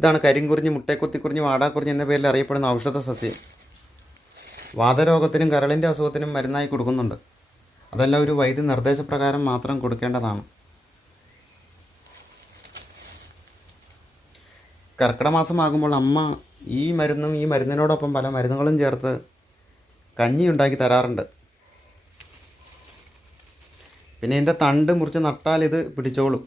ഇതാണ് കരിങ്കുറിഞ്ഞി, മുട്ടേക്കൊത്തിക്കുറിഞ്ഞി, വാടാക്കുറിഞ്ഞി എന്ന പേരിൽ അറിയപ്പെടുന്ന ഔഷധ സസ്യം. വാതരോഗത്തിനും കരളിൻ്റെ അസുഖത്തിനും മരുന്നായി കൊടുക്കുന്നുണ്ട്. അതെല്ലാം ഒരു വൈദ്യ നിർദ്ദേശപ്രകാരം മാത്രം കൊടുക്കേണ്ടതാണ്. കർക്കിടക മാസമാകുമ്പോൾ അമ്മ ഈ മരുന്നും ഈ മരുന്നിനോടൊപ്പം പല മരുന്നുകളും ചേർത്ത് കഞ്ഞി ഉണ്ടാക്കി തരാറുണ്ട്. പിന്നെ ഇതിൻ്റെ തണ്ട് മുറിച്ച് നട്ടാൽ ഇത് പിടിച്ചോളും.